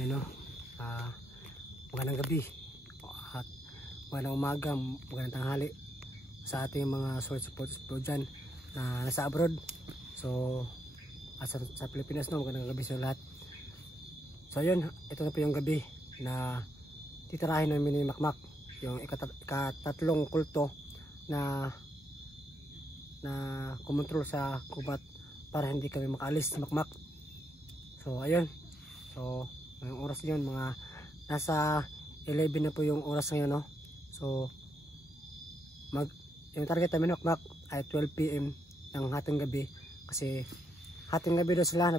Yun o, magandang gabi at magandang umaga, magandang tanghali sa ating mga supporters dyan na nasa abroad. So sa Pilipinas no, magandang gabi sa lahat. So yun, ito na po yung gabi na titirahin namin ni Makmak, yung ikatatlong kulto na kumontrol sa kubat para hindi kami makaalis ni Makmak. So ayun, so ngayong oras yun, mga nasa 11 na po yung oras ngayon, no? So yung target namin Makmak ay 12 PM ng hating gabi, kasi hating gabi daw sila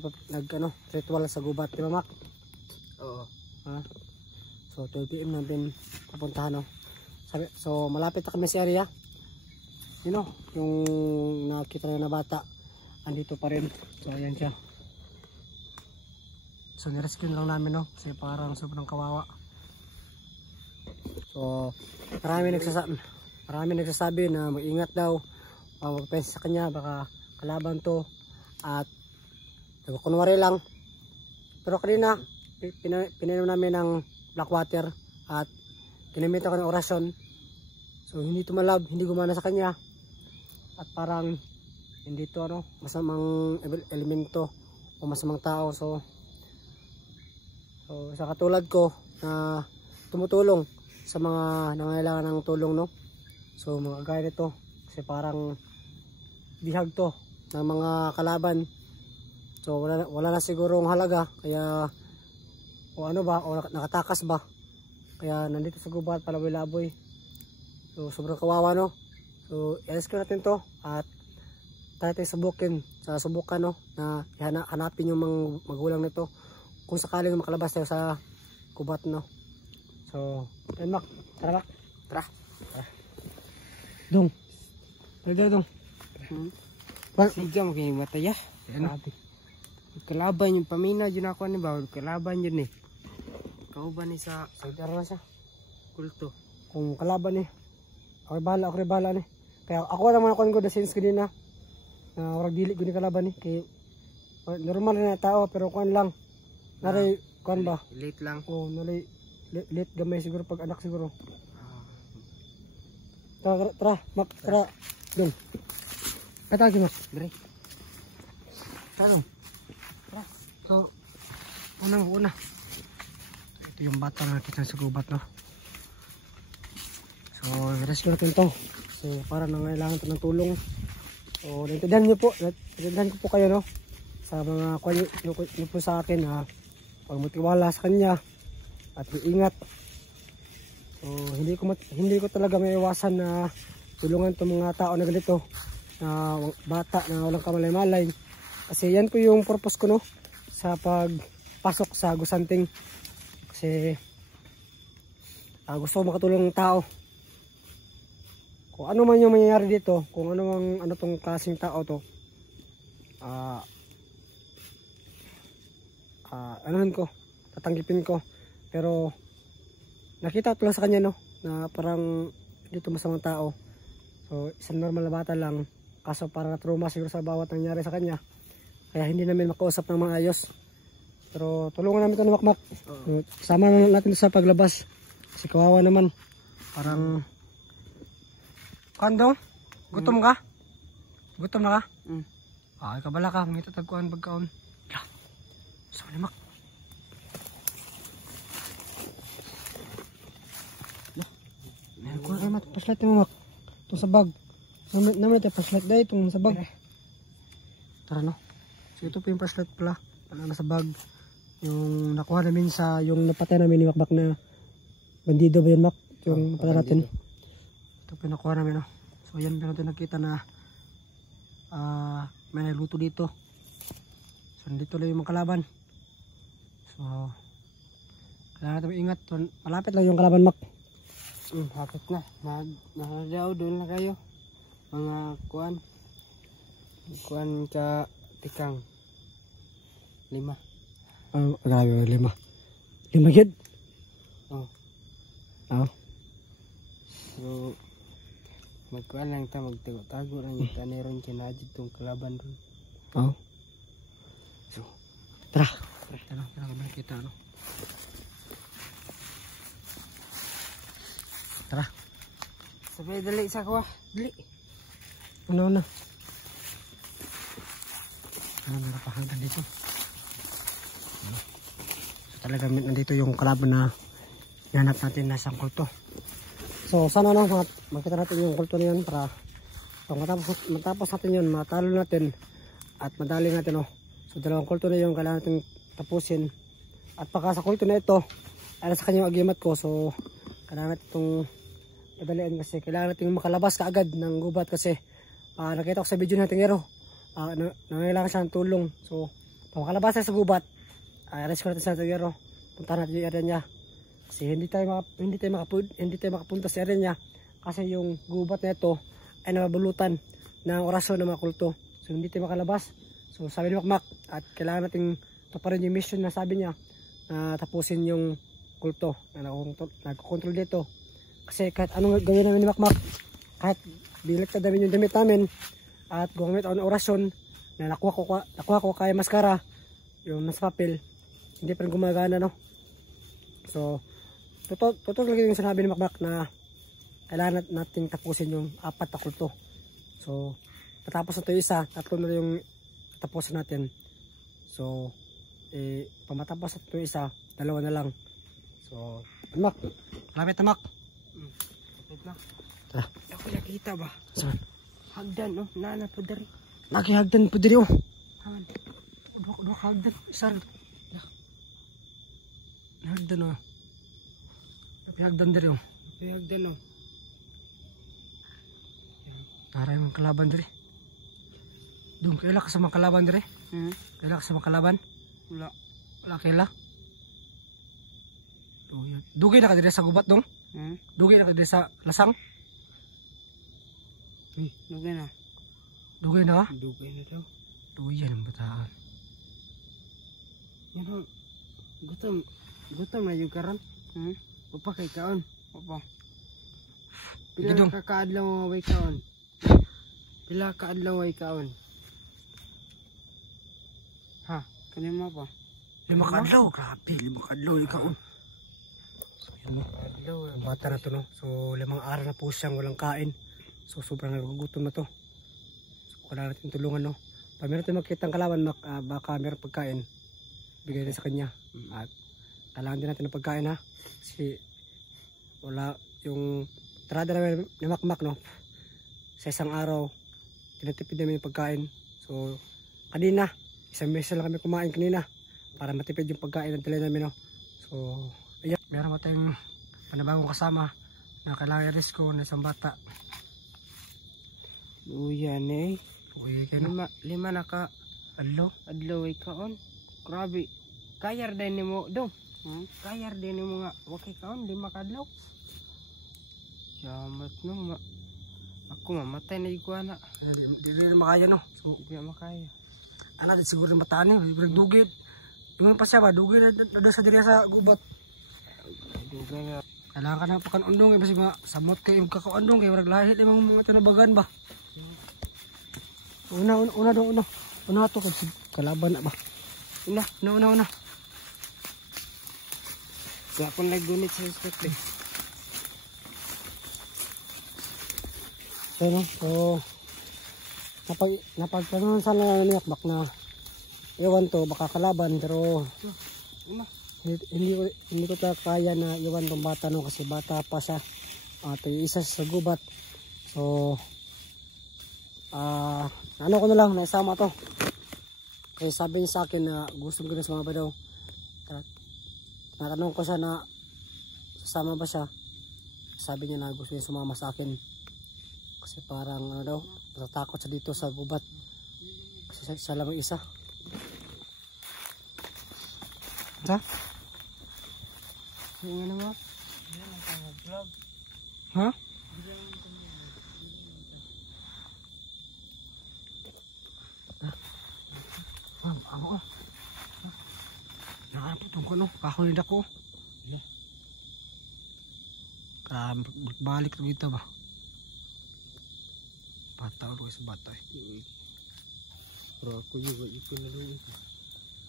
ritual sa gubat, di ba Mak? Oo. So 12 PM natin pupuntahan, no? So malapit na kami sa area, yun, no? Yung nakita na bata andito pa rin. So ayan siya. So nirescue lang namin, no? Kasi parang sobrang kawawa. So marami nagsasabi na mag-ingat daw, magpensa sa kanya, baka kalaban to, at nagkukunwari lang. Pero kanina pinainom namin ng black water at ginamit ako ng orasyon. So hindi tumalab, hindi gumana sa kanya, at parang hindi to masamang elemento o masamang tao. So sa katulad ko na tumutulong sa mga nangangailangan ng tulong, no? So mga gaya nito, kasi parang bihag to ng mga kalaban. So wala na sigurong halaga, kaya o nakatakas ba, kaya nandito sa gubat palaboy-laboy. So sobrang kawawa, no? So i-rescue natin to at tayo subukan, no, na hanapin yung mga magulang nito kung sakaling makalabas tayo sa kubat, no. So ayun Mak, tara Mak, tara. Dong, dong. Sige mo kayo mataya. Kalaban yung pamina dyan ako ni bawal. Kalaban yun eh. Kauban ni sa Tara na siya. kulto. Kung kalaban eh, ako rin bahala ni. Kaya ako naman ako ng sense ko din na warag dili ko ni kalaban eh. Kaya normal na tao, pero kuan lang. Nari kuan ba? Late lang. Oh, nari late gamay siguro pag anak siguro. Tara, Mak, tara. Dong. Patagi Mak. Dire. Tara. Tara. So una. Ito yung bata na nakita sa gubat, no. So rescue natin to. So para nangailangan ito ng tulong. So naintindihan ko po kayo, no, sa mga kuwan nyo po sa akin, pagmutiwala sa kanya at iingat. So hindi ko talaga maiwasan na tulungan itong mga tao na ganito, na bata na walang kamalay-malay, kasi yan po yung purpose ko, no, sa pagpasok sa Gusanting. Kasi gusto ko makatulong ng tao. Kung ano man yung mangyayari dito, kung ano tong klaseng tao to, tatanggipin ko. Pero nakita ko lang sa kanya, no, na parang dito masamang tao. So isang normal na bata lang, kaso para na-trauma siguro sa bawat nangyari sa kanya, kaya hindi namin makausap ng maayos. Pero tulungan namin ito na Makmak. Sama natin sa paglabas, kasi kawawa naman. Parang kandong, gutom ka? Gutom na ka? Kabala ka, mangita tagkuhan pagkaon. So ni Mak. Kuha ka naman, flashlight mo Mak. Itong sa bag. Naman ito, flashlight dahil itong sa bag. Tara, no. So ito po yung flashlight pala. Wala na sa bag. Yung nakuha namin yung napatay namin ni Makmak na bandido ba yun, Mak? Yung napatay natin. Ito po yung nakuha namin, no. So yan pa natin nakita na may nagluto dito. So nandito lang yung mga kalaban. So kailangan natin ingat. So, malapit lang yung kalaban, Mak. Hapit na. Nakadaw doon na kayo. Mga kuan ka tikang 5. Grabe, 5 yun? So magkuan lang ta, magtago-tago lang yung taneron kinadid tong kalaban doon. So tara. pre. Ano kita ano. Tara. Sabay dali sa kuha. Dali. Ano na? Ano meron pa hanggang dito? Ano? So talaga nandito yung kalaban na hanap natin na isang kulto. So sana no, makita natin yung kulto na yun para so, matapos natin yun, matalo natin at madali natin no. So dalawang kulto na yun kailangan natin tapusin. At pagka sa kulto na ito, ay sa kanya yung agimat ko. So kailangan natin itong madalian kasi kailangan natin makalabas kaagad ng gubat kasi nakita ko sa video natin ngero. Nangailangan siya ng tulong. So pag makalabas tayo sa gubat, rescue natin sa ngero. Punta natin yung area niya. Kasi hindi tayo makapunta sa area niya kasi yung gubat na ito ay nababulutan ng orasyon ng mga kulto. So hindi tayo makalabas. So sabi ni Makmak at kailangan nating taparin yung mission na sabi niya na tapusin yung kulto na nagkocontrol dito. Kasi kahit anong gawin namin ni Makmak, kahit biliktad namin yung damit namin at gumamit ako ng orasyon na nakuha ko kay maskara yung nasa papel, hindi pa rin gumagana no. So totoo lagi yung sinabi ni Makmak na kailangan natin tapusin yung 4 na kulto. So patapos na ito isa, 3 na yung tapusin natin. So pamatapos na ito isa, 2 na lang. So Mak, lapit na Mak. Kapit na. Tara. Ako nakita ba? Saan? Hagdan no, nana po dari. Nakihagdan po diri oh. Haman. Dua hagdan. Saan? Hagdan oh. Nakihagdan diri oh. Hagdan no. Tara yung kalaban diri. Dong, kaila ka sa mga kalaban diri? Kaila ka sa mga kalaban? Wala. Wala kaila? Dugay na ka diri sa gubat dong? Dugay na ka diri sa lasang? Dugay na. Dugay na ka? Dugay na daw. Dugay ang bataan. Yan ho. Gutom na yung karon. Upa kay kaon. Upa. Pila Gidong. kakaadlaw mo way kaon. Pila kaadlaw way kaon. Ha, kanima pa. 5 kadlaw, grabe, 5 kadlaw ikaw. So yan no. Adlaw. Ang bata na to no. So 5 araw na po siyang walang kain. So sobrang nagugutom na to. So kailangan natin tulungan no. Pag meron tayo makita ang kalaban, baka meron pagkain, bigay na sa kanya. At kailangan din natin ng pagkain ha. Kasi wala yung trada namin ni Makmak no. Sa isang araw, tinatipid namin yung pagkain. So kanina, isang beses lang kami kumain kanina para matipid yung pagkain ng tala namin no. So ayan, meron pa tayong panibagong kasama na kailangan i-rescue na isang bata. Uyan eh. Uy, kayo no. Lima na ka adlaw ay kaon. Grabe. Kayar din nimo dong. Kayar din nimo nga wakay kaon 5 kadlaw. Yamat no. Ako mamatay na yung kuha na. Di rin makaya no. So Hindi na makaya. anak di siguro mataan eh. Ibrang dugid. Yung pa siya ba, dugid na sa diri sa gubat. Dugay na. Kailangan ka na pakanundong eh. Basi mga samot kayo yung kakaundong kayo. Warag lahit yung mga tanabagan ba. Una ito kasi kalaban na ba. Una. Kaya kung naggunit sa respect eh. So napagpanon sa ni Makmak na iwan to baka kalaban pero hindi ko ta kaya na iwan tong bata no kasi bata pa siya. Ito yung isa sa gubat. So ano ko na lang naisama to. Kasi sabi niya sa akin na gusto ko na sumama daw. Natanong ko siya na sasama ba siya. Sabi niya na gusto niya sumama sa akin. Kasi parang ano daw, natatakot siya dito sa gubat. Kasi siya lang isa. Ha? Yung ano mo? Ha? Ako nakaputong ko no, kakulid ako. Balik dito ba? Bata o sa bata eh. Pero ako juga ito na lang ito.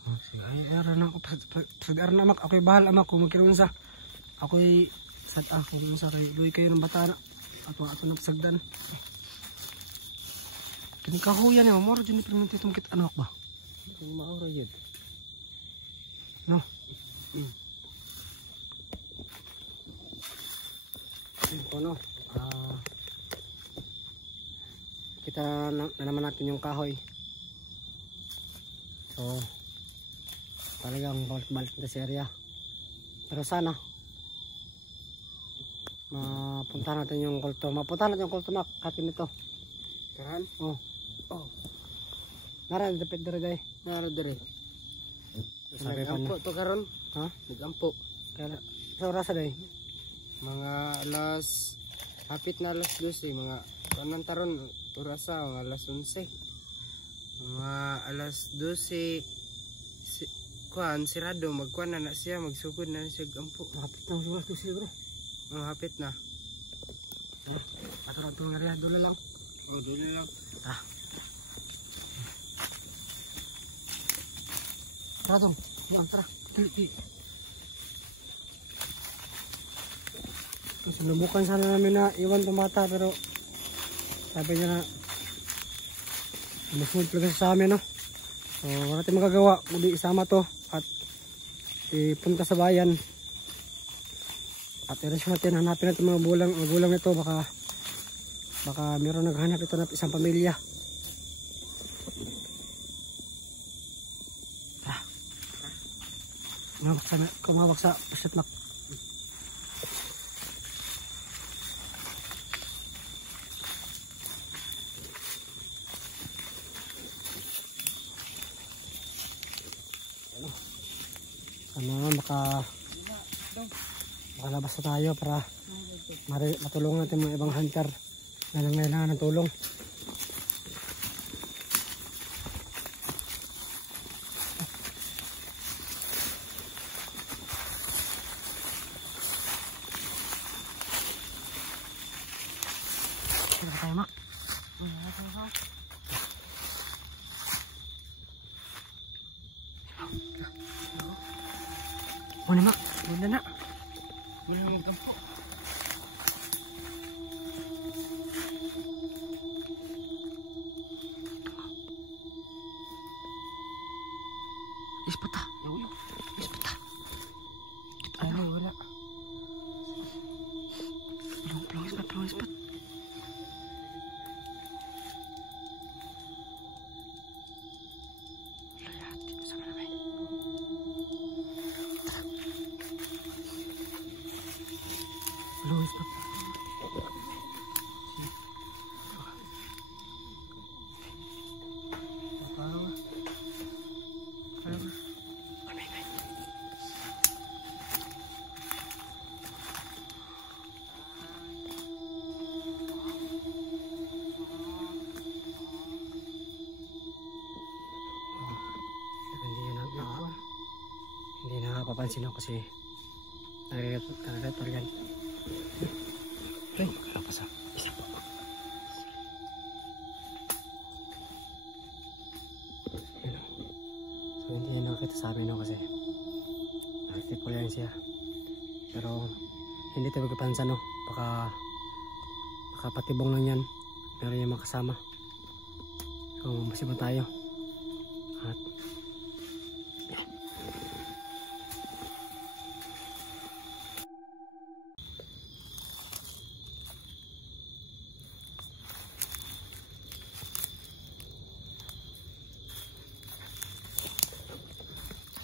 Oh, sige, ay ara na ako ara na mak, ako'y bahala mak kung magkiroon sa. Ako'y sad kung sa kay luy kayo ng bata na. Ato na pasagdan. Kini kahuyan ya, moro din perminti tumkit ano ba? Kung maura yun. No. Ano? Kita na naman natin yung kahoy. So, talagang balik na sa area. Pero sana mapunta natin yung kulto. Mapunta natin yung kulto makatin nito. Kahan? Oh. Oh. Nara, dapit dere day. Nara dire. Sabi pa Nag-ampo na. to karon. Ha? Nag-ampo. Kaya, sa oras na day. Mga alas, hapit na alas 12, mga kanan taron, orasa, mga alas 11. Mga alas 12, kuan, sirado, magkuan na siya, magsugod na siya ampo. Hapit na oras to siguro. Hapit na. Ato na itong area, doon lang. Doon lang. Tara tong, yan, tara. Sinubukan sana namin na iwan itong bata pero sabi niya na masunod talaga sa amin, no? So wala natin magagawa kundi isama to at ipunta sa bayan at i-reach natin, hanapin natin mga magulang nito, baka meron naghanap ito ng isang pamilya. Kumawag sa pusit mak. Sana makalabas na tayo para matulungan natin mga ibang hunter na nangailangan ng tulong. Kaya tayo mak. Muna mak, muna na. Muna mag-ampo. Ispata, yaw. Ispata. Ano, wala. Pelong ispat. Layati, sama namin. Pelong ispat. Hindi na napapansin ako kasi nagretor yan. Okay, makalapas isa pa. So hindi yan nakakita sa amin kasi nakikita ko lang siya. Pero hindi tayo magkapansan, no? Baka patibong lang yan. Pero yung makasama. So masibang tayo. At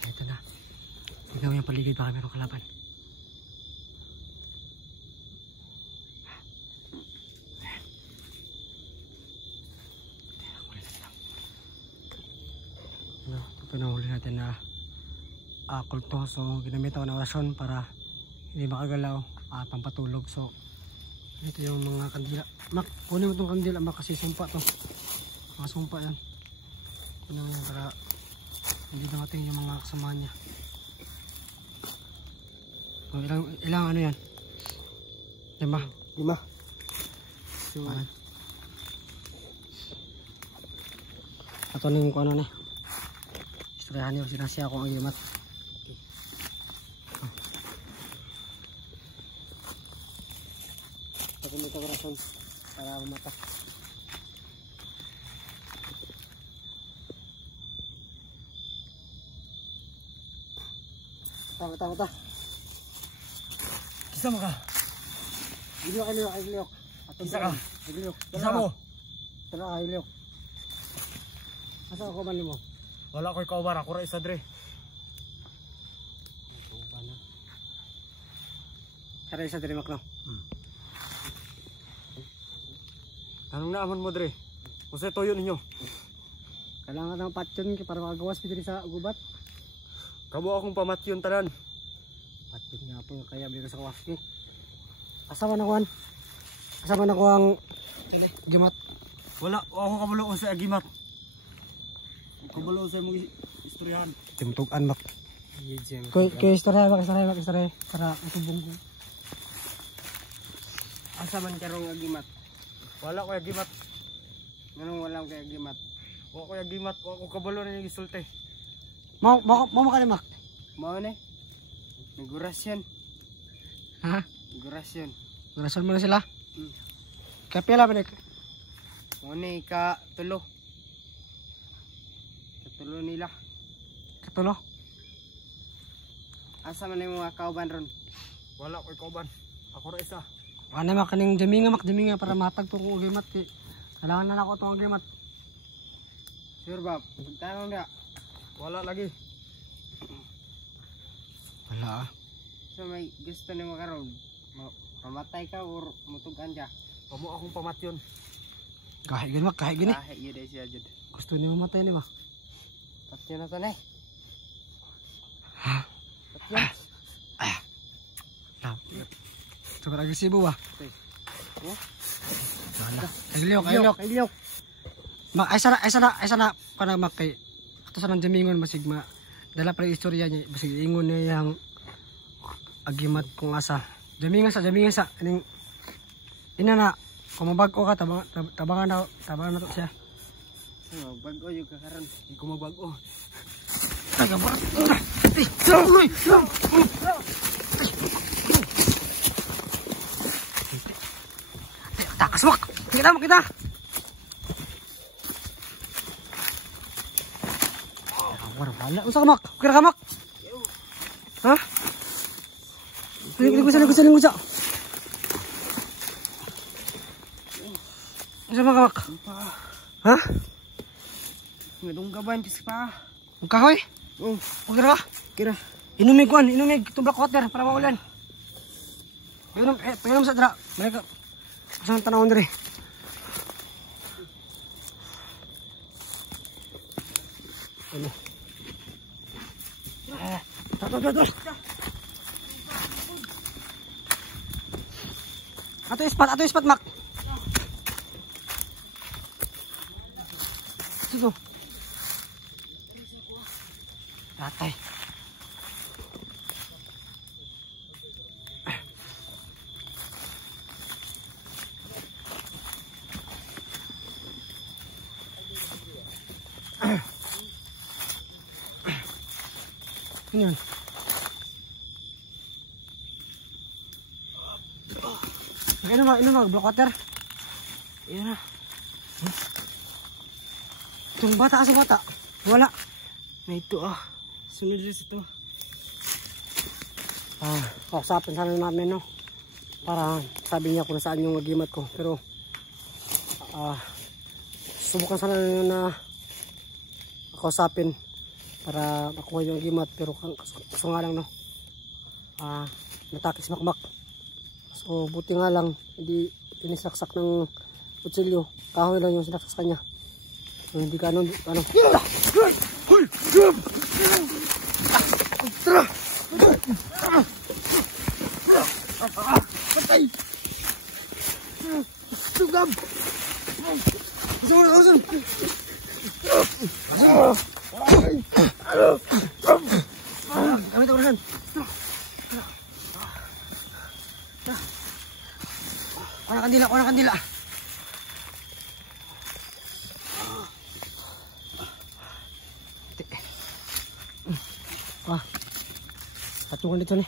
ito na. Tignan mo yung paligid, baka mayroong kalaban. Pinahuli natin na kulto. So ginamit ako ng orasyon para hindi makagalaw at pampatulog. So ito yung mga kandila. Mak, kunin mo itong kandila mak kasi sumpa to. Mga sumpa yan. Kunin mo yan para hindi dumating yung mga kasama niya. So, ilang ano yan? 5. So, ito na yung ano na. Istoryahan niyo, sinasya akong agimat. Pag may kawarasyon para mata. Mata. Kisa mo ka? Ilyok. Kisa ka? Ilyok. Kisa mo? Tara, ilyok. Asa ako man mo? Wala ko'y kaubar, ako ra isa dre. Kara isa diri makno. Anong naaman mo dre? Kung toyo ninyo? Kailangan ng patyon para magawas diri sa gubat. Kamo akong pamatyon tanan. Patyon nga po kaya bigay sa kawas ni. Asa man ako ang gimat. Wala, ako kabuloon sa agimat. Kabuloon sa mong istoryahan. Timtugan mak. Yejem. Kay istorya para utubong ko. Asa man karong agimat? Wala ko agimat. Nganong walang kay agimat? Wala ko agimat, wala ko kabuloon na yung isulti. Mau makalimak. Mao ni. Negorasyon. Ha? Negorasyon. Rason mo na sila. Kaya pila ba Mao ni ka tulo. Katulo nila. Katulo? Asa man yung mga kauban ron? Wala ko'y kauban. Ako ra isa. Ano mak kaning jaminga para matag tong agimat ki. Kailangan na ako tong agimat. Sure ba? Tanong na. Wala lagi. Wala. So may gusto nimo karon? Mamatay ka or mutugan ka? Kamo akong pamatyon. Kahit gini. Kahit yun siya jud. Gusto niyo mamatay ni ba? Patyo na to na. Ha? Patyo. Super agresibo ba? Oh? Wala. Ilyok. Mak ay sana para makay. Ato sa nang jamingon masigma. Dala pa istorya niya basig ingon niya yang agimat kung asa. Jamingan sa aning ina na kung mabag-o ka tabangan na to siya. So, bago yung kakaroon. Hindi ko mabago. Takas wak. Kita. Wala. Usa ka mak? Kira ka mak? Ha? Ligusa. Usa ka mak? Ha? Ngadunggaban dis pa. Kahoy? Oh, Kira ka? kira. Inumig itong black water para maulan. Pagainom sa dra. Mereka isang tanawon diri. Ano? Tos. Ato ispat mak. Sigo. Tatay. Ano yun? Inom black water. Iyon na. Itong bata sa bata. Wala. Na ito sunod rin ito. Kausapin sana namin no. Para sabi niya kung saan yung agimat ko. Pero subukan sana na kausapin para makuha yung agimat. Pero kaso nga lang no. Natakis makmak. So buti nga lang hindi inisaksak ng kutsilyo. Kahoy lang yung sinaksak sa kanya. So hindi ka ano. Patay! Tugab! Kasan! Kami tawaran. Kuha ng kandila. Katungan dito ni.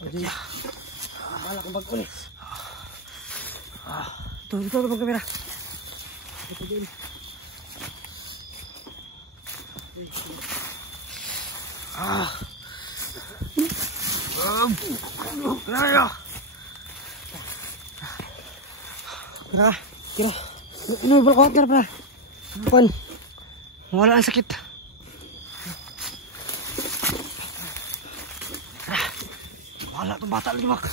Jadi, balak ang bag ko ni. Ito bang kamera. Ito din. Kira. Ini balak kira pa. Bukan. Wala ang sakit. Wala itong bata lagi, Mak.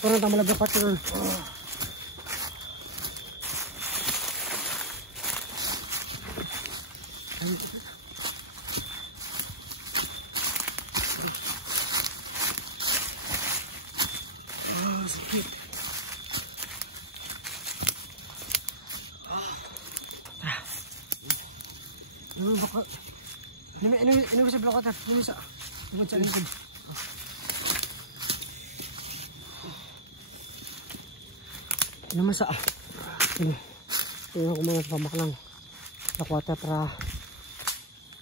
Parang tama lang dapat yun. Sakit. Baka ini bisa blok atas, ini bisa. Ini bisa ini. Ini masa. Ini. Ini ako mga pamak lang. Blok water para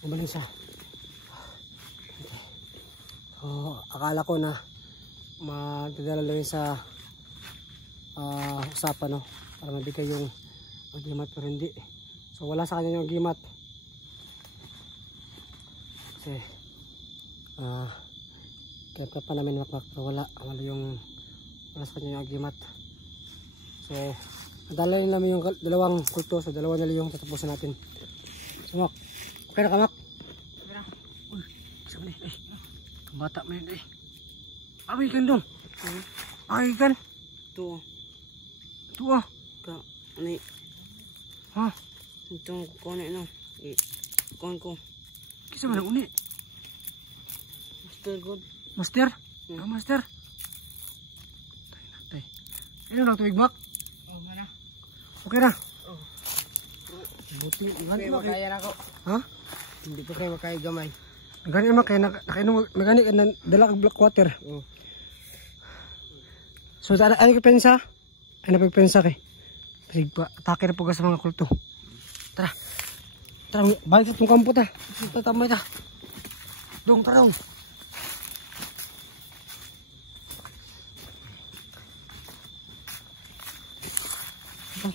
gumaling siya. So, akala ko na magdadala lang sa usapan, no, para mabigay yung agimat, pero hindi. So wala sa kanya yung agimat. Kasi kaya pa namin makmak, so wala sa kanya yung agimat. So nadala namin yung dalawang kulto, so dalawa na lang yung tatapusin natin. So Mak, okay na ka, Mak? Okay na. Uy, kasama na eh. Ang bata mo yun eh. Away kan dong. Away kan. Tuh. Tuh. Kak, ini. Hah? Itong kukuha na ino. Kukuha ko. Kisa man ang uni? Master good. Master? Master? Tay. Ano lang tubig, Mak? Oh, mana? Okay na. Oh. Buti. Hindi pa kaya na ako. Ha? Hindi pa kayo makaya gamay. Gani Mak, kaya nakainom, magani ka na dala kag black water. Oh. So, ano ka pensa? Ano pa pensa kay? Sige pa, atake na po ka sa mga kulto. Tara. Tara, balik sa itong kampo ta. Tatamay ta. Dong, tara dong.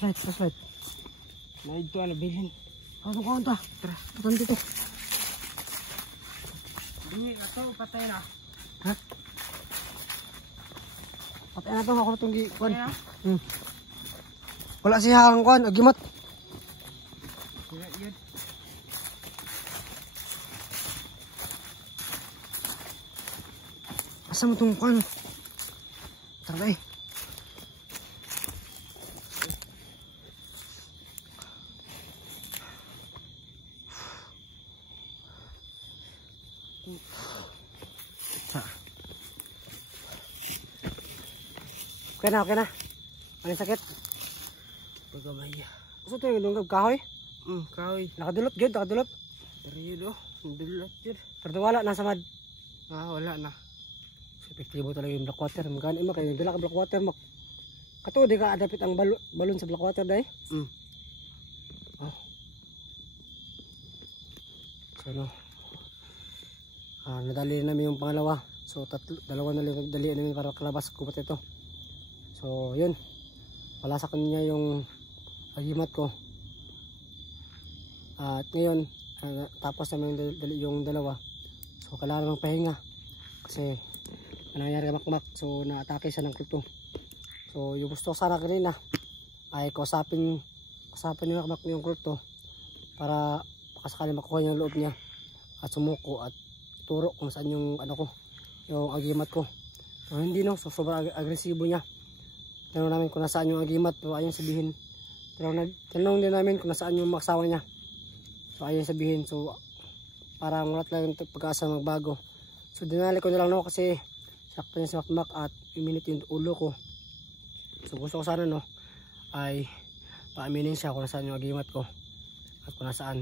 Flashlight. Nah, itu ano bilhin. Ano ka ta? Tara, patan dito. Dumi na to, patay na. Ha? Patay na to, ako na itong gikuan. Wala siya ang kuan, agimat. Yun. Asa mo itong kuan? Tara eh. Okay na. Ano yung sakit? Pagamaya. Gusto ito yung lunggab kahoy? Kahoy. Nakadulot, good, nakadulot. Pero yun oh, dulot yun. Pero wala, nasa mad. Wala na. So, epektibo talaga yung black water. Magkano ima kayo, dala ka black water, Mak. Kato, di ka adapit ang balon sa black water dahil? Oh. So, no. Nadali namin yung pangalawa. So, dalawa na lang nagdali namin para kalabas kubat ito. So, yun. Wala sa kanya yung agimat ko. At ngayon, tapos namin yung dalawa. So, kailangan ng pahinga. Kasi, ano nangyari ka, Makmak? So, na-atake siya ng kulto. So, yung gusto ko sana kanina ay kausapin yung Makmak yung kulto para sakali makuha yung loob niya at sumuko at turo kung saan yung yung agimat ko. So, hindi no, so sobrang agresibo niya. Tanong namin kung nasaan yung agimat, pero ayaw sabihin. Tanong din namin kung nasaan yung maksawa niya. So ayaw sabihin, so parang wala lang yung pag-asa magbago. So dinali ko na lang no, kasi sakto niya si Makmak at iminit yung ulo ko. So gusto ko sana no, ay paaminin siya kung nasaan yung agimat ko. At kung nasaan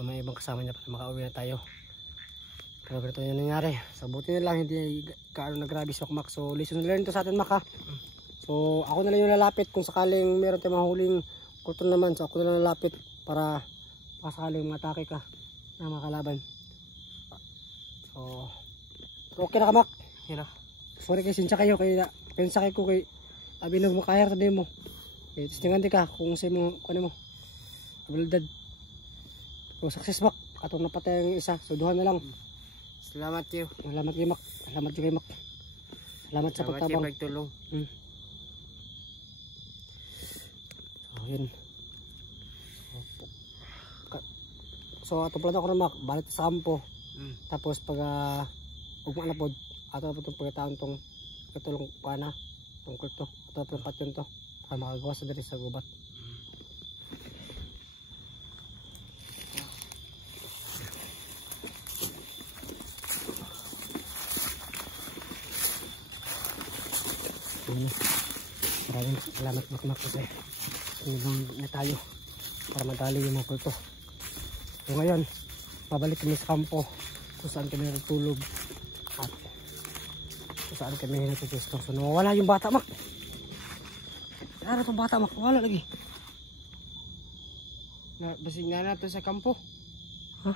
yung may ibang kasama niya para makauwi na tayo. Pero ganito yung nangyari. So buti na lang hindi kaano nagrabe si Makmak. So lesson learned to sa atin, Mak, ha. So ako na lang yung lalapit kung sakaling meron tayong mahuling kulto naman. So ako na lang lalapit para baka sakaling matake ka ng mga kalaban. So okay na ka, Mac. Yan na. Sorry kay sinsya kayo kay pensa kay ko kay abinog mo kaya tabi mo. Eh tistingan di ka kung sa mo kuno mo. Abilidad. So success, Mac. Atong napatay ang isa. So duha na lang. Salamat yo. Salamat kay Mac. Salamat kay Mac. Salamat sa Salamat pagtabang. kay pagtulong. So yun. So ato pala ako na, Mac. Balik sa kampo. Tapos pag ugma na pod ato po itong pagkataon tong katulong pana tungkol to ato po yung patyon to para makagawa sa diri sa gubat. Maraming salamat, Mac, kasi tinulong na tayo para madali yung mga kulto. So ngayon babalik kami sa kampo kung saan kami natutulog at kung saan kami natutusto. So nawawala yung bata, Mac. Ano itong bata, Mac? Wala lagi. Basig na nato sa kampo. Ha?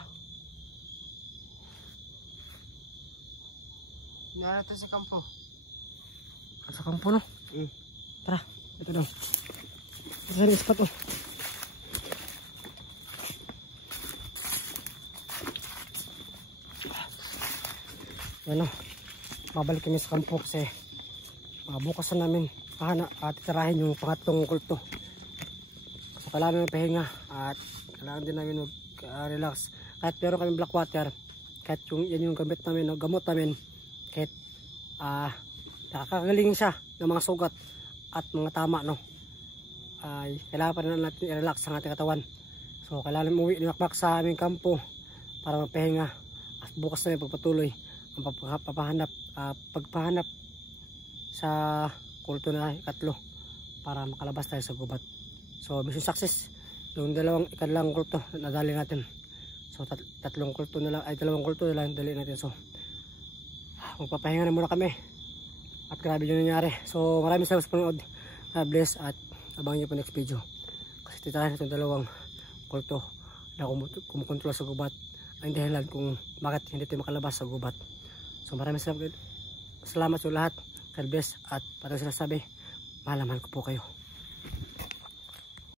Na nato sa kampo. Sa kampo, no? Tara, ito daw. Ito sa ispat, oh. Ano, babalik kami sa kampo kasi bukas na namin titirahin yung pangatlong kulto. So kailangan namin pahinga at kailangan din namin mag-relax. Kahit meron kami black water, kahit yan yung gamit namin, no, gamot namin, kahit nakakagaling siya ng mga sugat at mga tama, no, ay kailangan pa rin natin i-relax ang ating katawan. So kailangan umuwi ni Macmac sa aming kampo para magpahinga at bukas na pagpatuloy ang pagpahanap sa kulto na ikatlo para makalabas tayo sa gubat. So mission success. Yung ikatlong kulto nadali natin. So dalawang kulto na lang dali natin. So magpapahinga na muna kami at grabe yung nangyari. So maraming salamat sa panood. God bless at abangan nyo po next video kasi titirahin itong dalawang kulto na kumukontrol sa gubat ang dahilan kung bakit hindi tayo makalabas sa gubat. So maraming salamat sa lahat. God bless at parang sinasabi, mahalaman ko po kayo.